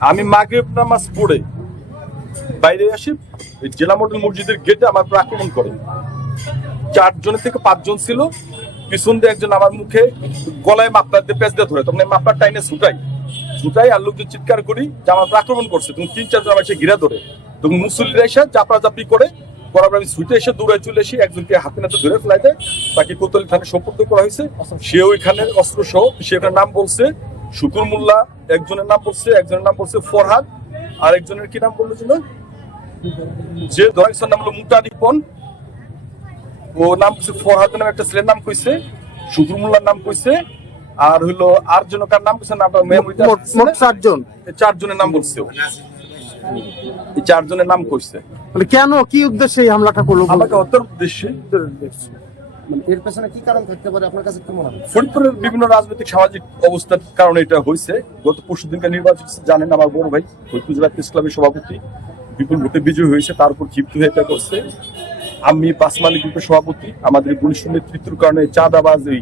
আমি মাগরিব নামাজ পড়ে বাইরে আসি জেলা মডেল মসজিদের গেটে আমার উপর আক্রমণ করে। চারজনের থেকে পাঁচজন ছিল, পিছন দিয়ে একজন আমার মুখে গলায় মাপলার দিয়ে পেঁচ দিয়ে ধরে। তখন আমি মাপলার টাইনে ছুটাই। ছুটাই আর লোকজন চিৎকার করি যে আমার আক্রমণ করছে। তখন তিন চারজন আমার এসে ঘিরে ধরে। তখন মুসল্লিরা এসে চাপড়া চাপড়ি করে করার আমি ছুটে এসে দৌড়ে চলে এসে একজনকে হাতে নাতে ধরে ফেলাই দেয়। তাকে কোতলি থানায় সোপর্দ করা হয়েছে। সে ওইখানে অস্ত্র সহ সে নাম বলছে শুকুর মোল্লা একজনের নাম বলছে একজনের নাম বলছে ফরহাদ আর একজনের কি নাম বলল ছিল যে ধরেছেন নাম হলো মুটা রিপন ও নাম কইছে ফরহাদ নামে একটা ছেলের নাম কইছে শুকুর মোল্লার নাম কইছে আর হইল আর জন কার নাম কইছে নামটা মেমোরিতে মোট চারজন। চারজনের নাম বলছে এই চারজনের নাম কইছে। মানে কেন কি উদ্দেশ্যে এই হামলাটা করল আমাকে হত্যার উদ্দেশ্যে। এর পেছনে কি কারণ থাকতে পারে? আপনার কাছে কি মনে হয়? ফরিদপুরের বিভিন্ন রাজনৈতিক সামাজিক অবস্থার কারণে এটা হয়েছে। গত পরশু দিনকার নির্বাচন জানেন আমার বড় ভাই, ফরিদপুর জেলা প্রেস ক্লাবের সভাপতি। বিপুল ভোটে বিজয়ী হয়েছে তার উপর ক্ষিপ্ত হয়ে এটা করছে। আমি পাসমালি গ্রুপের সভাপতি, আমাদের ঘনিষ্ঠ নেতৃত্বের কারণে চাঁদাবাজ এই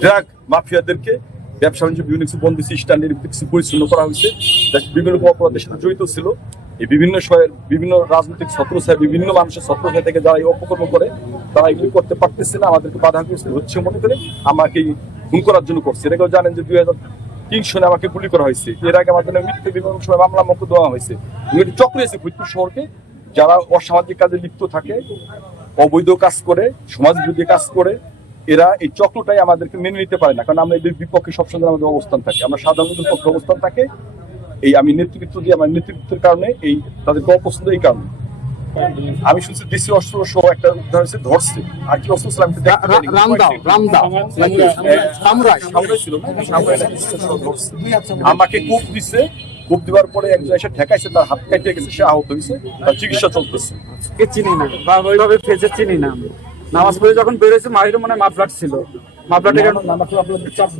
ড্রাগ মাফিয়াদেরকে ব্যবসা বাণিজ্য বিভিন্ন কিছু পরিচ্ছন্ন করা হয়েছে। বিভিন্ন অপরাধের সাথে জড়িত ছিল। এই বিভিন্ন সময়ের বিভিন্ন রাজনৈতিক ছত্রছায় বিভিন্ন মানুষের ছত্রছায় থেকে যারা এই অপকর্ম করে, তারা এগুলি করতে পারতেছে না, আমাদেরকে বাধা করছে হচ্ছে মনে করে আমাকে খুন করার জন্য করছে। এটাকেও জানেন যে দুই হাজার তিন সনে আমাকে গুলি করা হয়েছে। এর আগে আমাদের মিথ্যে বিভিন্ন সময় মামলা মক্ষ দেওয়া হয়েছে। এগুলি চক্র এসে ফরিদপুর শহরকে। যারা অসামাজিক কাজে লিপ্ত থাকে, অবৈধ কাজ করে সমাজ বিরোধী কাজ করে, এরা এই চক্রটাই আমাদেরকে মেনে নিতে পারে না। কারণ আমরা এদের বিপক্ষে সবসময় আমাদের অবস্থান থাকে। আমরা সাধারণত পক্ষে অবস্থান থাকে। এই আমি নেতৃত্ব দিয়ে আমার নেতৃত্বের কারণে এই তাদেরকে অপছন্দ এই কারণে। আমি শুনছি দেশি অস্ত্র সহ একটা উদ্ধার হয়েছে ধরছে। আর কি অস্ত্র ছিল। আমাকে কূপ দিছে কূপ দিবার পরে একজন এসে ঠেকাইছে তার হাত কাটিয়ে গেছে সে আহত হয়েছে তার চিকিৎসা চলতেছে। কে চিনি না? বা ওইভাবে ফেজে চিনি না নামাজ পড়ে যখন বেরোয়েছে মাহিরও মানে মাফলাট ছিল। মাফলাটে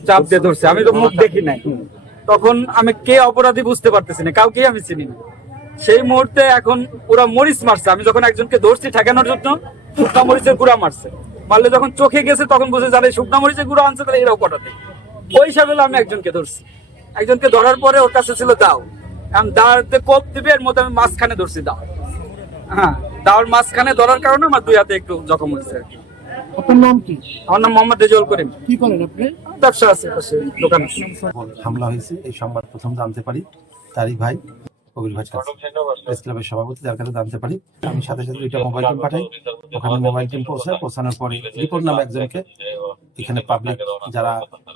চাপ দিয়ে ধরছে। আমি তো মুখ দেখি নাই। তখন আমি কে অপরাধী বুঝতে পারতেছি না, কাউকেই আমি চিনি না। সেই মুহূর্তে এখন ওরা মরিচ মারছে। আমি যখন একজনকে ধরছি ঠেকানোর জন্য, শুকনা মরিচের গুঁড়া মারছে। মারলে যখন চোখে গেছে, তখন বুঝে যারা শুকনা মরিচের গুঁড়া আনছে, তাহলে এরাও কটাতে ওই হিসাবে আমি একজনকে ধরছি। একজনকে ধরার পরে ওর কাছে ছিল দাও। এখন দাঁড়তে কোপ দিবে, এর মধ্যে আমি মাঝখানে ধরছি দাও। হ্যাঁ দাওয়ার মাঝখানে ধরার কারণে আমার দুই হাতে একটু জখম হয়েছে আর কি। আপনার নাম কি? আমার নাম মোহাম্মদ রেজল করিম। কি করেন আপনি? ব্যবসা আছে পাশে দোকান। আছে হামলা হয়েছে এই সংবাদ প্রথম জানতে পারি। তারই ভাই কবির ভাই প্রেস ক্লাবের সভাপতি যার কাছে জানতে পারি। আমি সাথে সাথে দুইটা মোবাইল টিম পাঠাই। ওখানে মোবাইল টিম পৌঁছায় পৌঁছানোর পরে রিপোর্ট নামে একজনকে এখানে পাবলিক যারা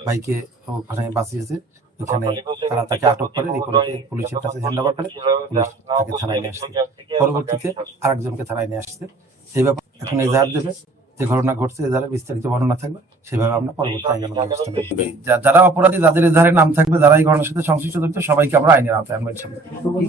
ভাইকে ওখানে বাঁচিয়েছে এখানে তারা তাকে আটক করে রিপোর্টকে পুলিশের কাছে হ্যান্ড ওভার করে পুলিশ তাকে থানায় নিয়ে আসছে। পরবর্তীতে আরেকজনকে থানায় নিয়ে আসছে। এই ব্যাপার এখন এজাহার দেবে। যে ঘটনা ঘটছে যারা বিস্তারিত বর্ণনা থাকবে। সেভাবে আমরা পরবর্তী আইনের ব্যবস্থা নেব। যারা অপরাধী তাদের ধারে নাম থাকবে যারা এই ঘটনার সাথে সংশ্লিষ্ট থাকবে সবাইকে আমরা আইনের আওতায় আনব